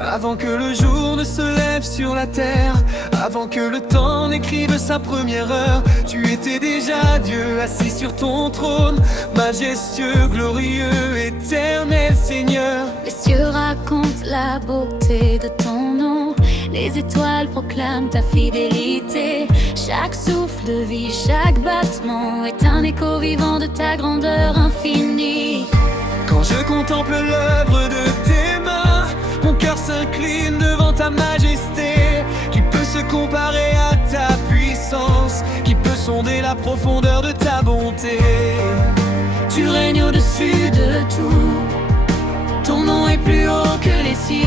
Avant que le jour ne se lève sur la terre, avant que le temps n'écrive sa première heure, tu étais déjà Dieu assis sur ton trône, majestueux, glorieux, éternel Seigneur. Les cieux racontent la beauté de ton nom, les étoiles proclament ta fidélité. Chaque souffle de vie, chaque battement est un écho vivant de ta grandeur infinie. Quand je contemple l'œuvre de tes mains, mon cœur s'incline devant ta majesté. Qui peut se comparer à ta puissance? Qui peut sonder la profondeur de ta bonté? Tu règnes au-dessus de tout, ton nom est plus haut que les cieux.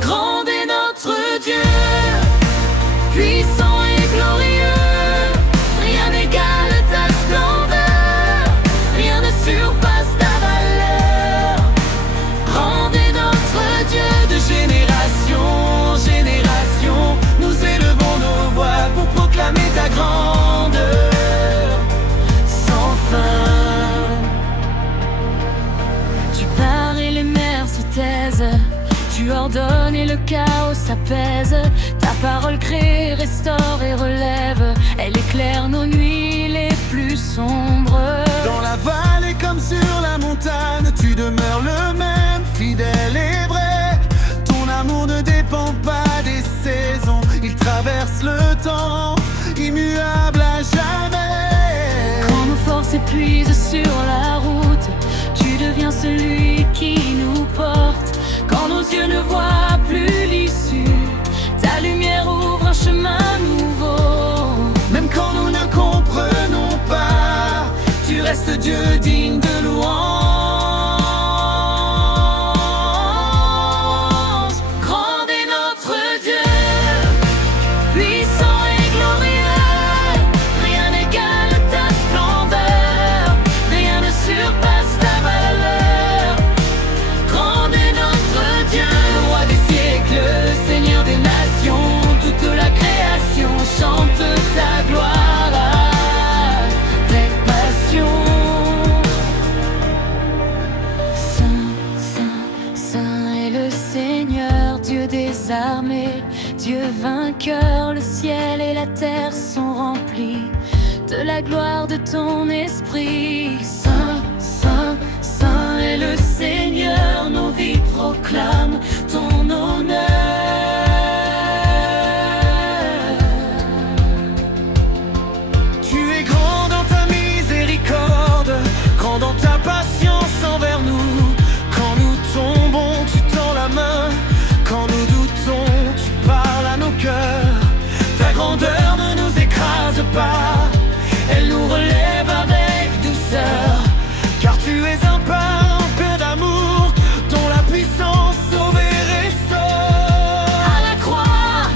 Grand est notre Dieu, puissant et glorieux. Rien n'égale ta splendeur, rien ne surpasse ta valeur. Grand est notre Dieu, De génération en génération, nous élevons nos voix pour proclamer ta grandeur sans fin. tu pars et les mers se taisent, tu ordonnes et le chaos s'apaise. Ta parole crée, restaure et relève, elle éclaire nos nuits les plus sombres. Dans la vallée comme sur la montagne, tu demeures le même, fidèle et vrai. Ton amour ne dépend pas des saisons, il traverse le temps, immuable à jamais. Quand nos forces s'épuisent sur la route, tu deviens celui qui nous porte. Quand nos yeux ne voient plus l'issue, ta lumière ouvre un chemin nouveau. Même quand nous ne comprenons pas, tu restes Dieu digne de louange. Grand est notre Dieu, puissant et glorieux. Rien n'égale ta splendeur, rien ne surpasse ta valeur. Grand est notre Dieu, Roi des siècles, Seigneur des nations, toute la création chante ta gloire avec passion. Saint, Saint, Saint est le Seigneur, Dieu des armées, Dieu vainqueur. Le ciel et la terre sont remplis de la gloire de ton esprit. Saint, Saint, Saint est le Seigneur, nos vies proclament ton honneur. Tu es grand dans ta miséricorde, grand dans ta patience envers nous. Quand nous tombons, tu tends la main. Quand nous doutons, tu parles à nos cœurs. Ta grandeur ne nous écrase pas, elle nous relève avec douceur. Car tu es un parent, Père d'amour, dont la puissance sauve et restaure. À la croix,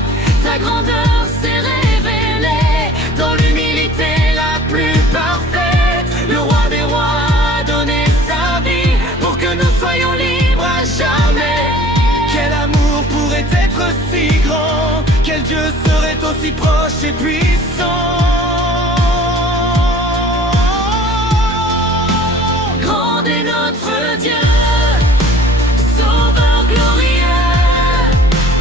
ta grandeur s'est révélée dans l'humilité la plus parfaite. Le roi des rois a donné sa vie pour que nous soyons libres à jamais. Quel amour pourrait être si grand? Quel Dieu serait aussi proche et puissant? Grand est notre Dieu, sauveur glorieux.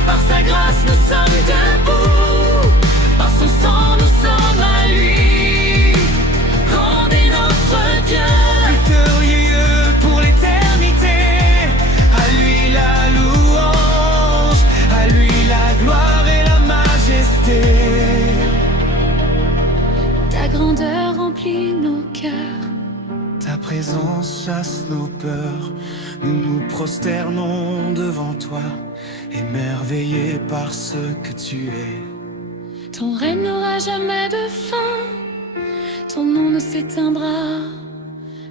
Par sa grâce nous sommes debout, par son sang nous sommes à lui. Grand est notre Dieu, Victorieux pour l'éternité, à lui la louange, à lui la gloire et la majesté. ta grandeur remplit nos cœurs. Ta présence chasse nos peurs, nous nous prosternons devant toi, émerveillés par ce que tu es. Ton règne n'aura jamais de fin, ton nom ne s'éteindra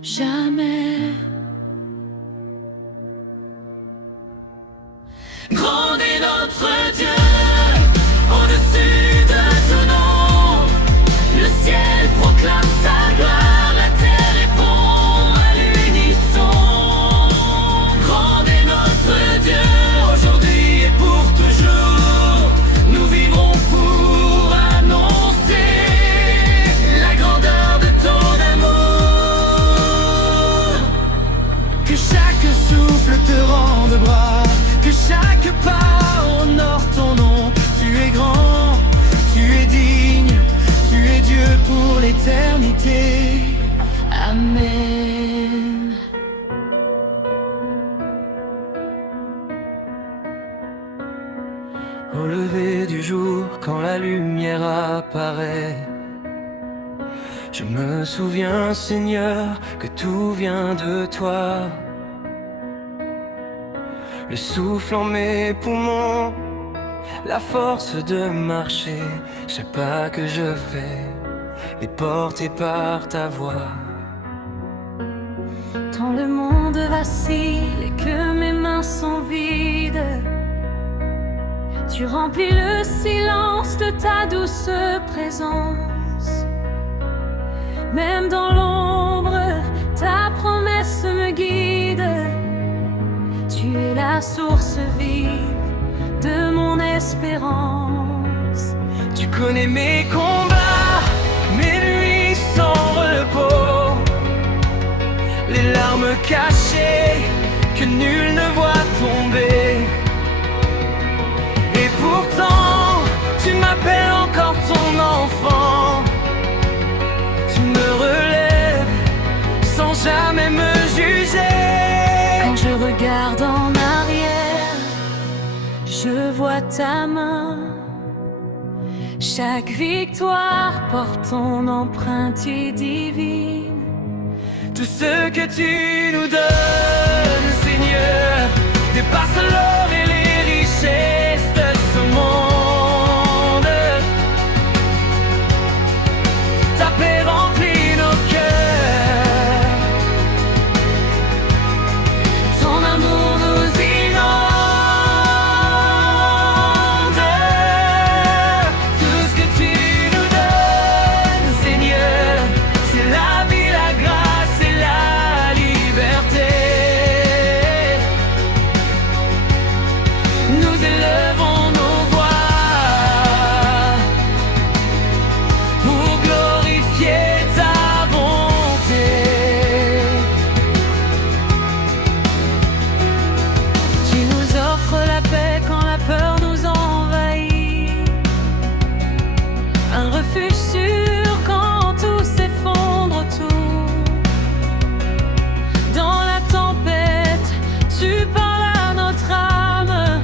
jamais. Grand est notre Dieu, au-dessus de tout nom. Le ciel proclame sa gloire, la terre répond à l'unisson. Grand est notre Dieu, aujourd'hui et pour toujours. Nous vivrons pour annoncer la grandeur de ton amour. l'éternité. Amen. Au lever du jour, quand la lumière apparaît, je me souviens, Seigneur, que tout vient de toi. Le souffle en mes poumons, la force de marcher, chaque pas que je fais est porté par ta voix. Quand le monde vacille et que mes mains sont vides, tu remplis le silence de ta douce présence. Même dans l'ombre, ta promesse me guide. Tu es la source vive de mon espérance. Tu connais mes combats, mes nuits sans repos, les larmes cachées que nul ne voit tomber. Et pourtant, tu m'appelles encore ton enfant. Tu me relèves sans jamais me juger. Quand je regarde en arrière, je vois ta main. Chaque victoire porte ton empreinte divine. Tout ce que tu nous donnes, Seigneur, dépasse l'or et les richesses de ce monde. Ta paix remplit nos cœurs, ton amour nous inonde. Tout ce que tu nous donnes, Seigneur, c'est la vie, la grâce et la liberté. Nous élevons nos voix pour glorifier ta bonté. Tu nous offres la paix quand la peur nous envahit, un refuge sûr quand tout s'effondre autour. Dans la tempête, tu parles à notre âme,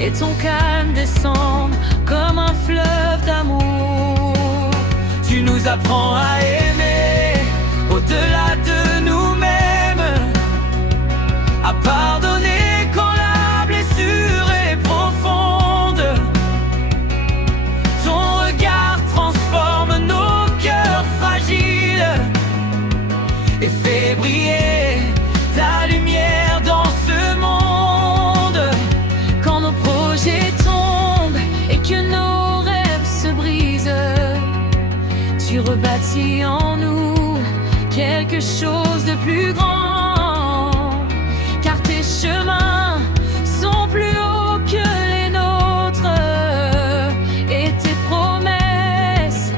et ton calme descend comme un fleuve d'amour. Tu nous apprends à aimer au-delà de nous-mêmes, à pardonner quand la blessure est profonde. Ton regard transforme nos cœurs fragiles et fait briller ta lumière dans ce monde. Quand nos projets tombent et que nos rêves se brisent, tu rebâtis en nous quelque chose de plus grand. Car tes chemins sont plus hauts que les nôtres, et tes promesses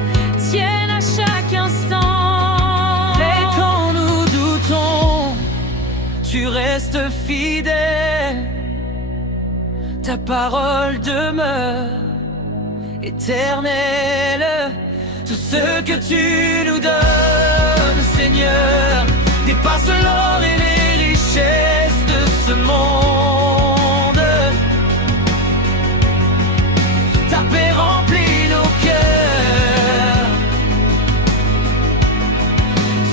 tiennent à chaque instant. Et quand nous doutons, tu restes fidèle. Ta parole demeure éternelle. Tout ce que tu nous donnes, Seigneur, dépasse l'or et les richesses de ce monde. Ta paix remplit nos cœurs,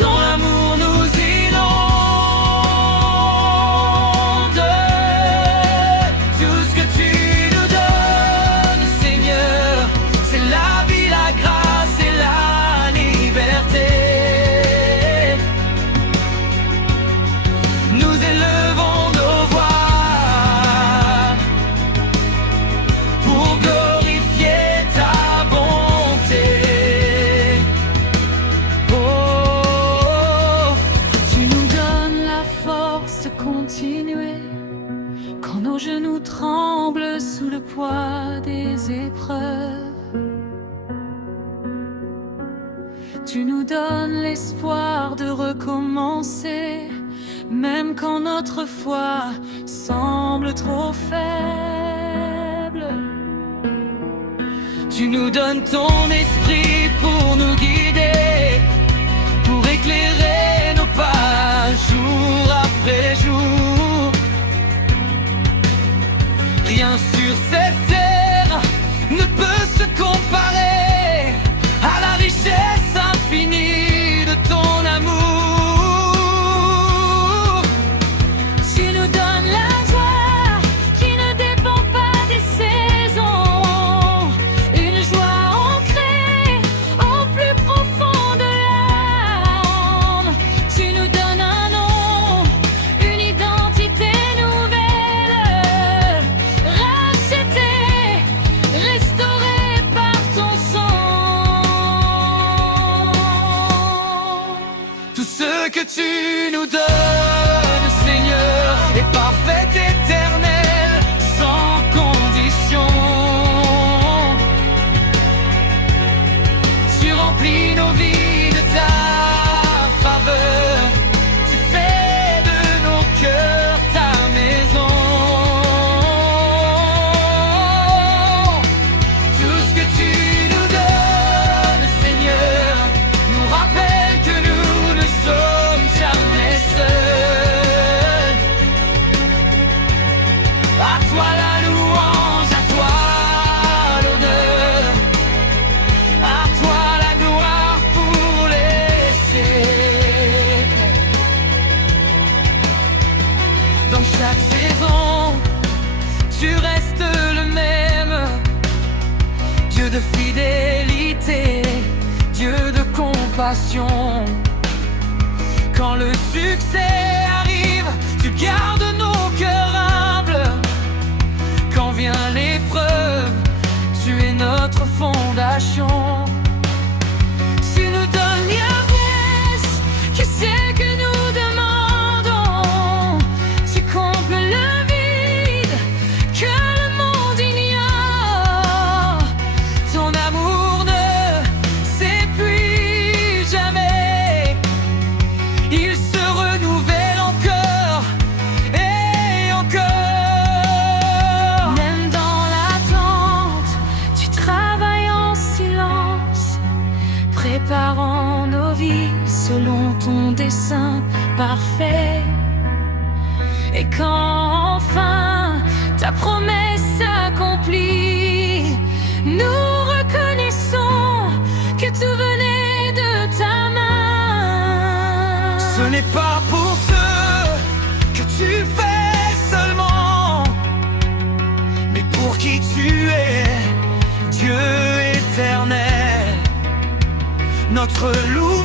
ton amour nous inonde. Tout ce que tu nous donnes, Seigneur, c'est la vie, la grâce et la liberté. Nous élevons nos voix pour glorifier ta bonté. Oh, Tu nous donnes la force de continuer quand nos genoux tremblent sous le poids des épreuves. Tu nous donnes l'espoir de recommencer, même quand notre foi semble trop faible. tu nous donnes ton esprit pour nous guider. que tu nous donnes, Seigneur, est parfait, éternel, sans condition. Tu remplis nos vies de ta faveur, tu fais de nos cœurs ta maison. Tout ce que tu nous donnes, Seigneur, nous rappelle que nous ne sommes jamais seuls. À toi la louange, à toi l'honneur, à toi la gloire pour les siècles. Dans chaque saison, tu restes le même, Dieu de fidélité, Dieu de compassion. Quand le succès arrive, tu gardes nos cœurs humbles. Quand vient l'épreuve, tu es notre fondation. Tu nous donnes l'ivresse, que c'est que nous demandons. Tu combles le vide que le monde ignore. Ton amour ne s'épuise jamais. Il se renouvelle encore et encore. Même dans l'attente, tu travailles en silence, préparant nos vies selon ton dessein parfait. Et quand enfin ta promesse s'accomplit, nous reconnaissons que tout venait de ta main. Ce n'est pas pour ceux que tu fais seulement, mais pour qui tu es, Dieu éternel. Notre loup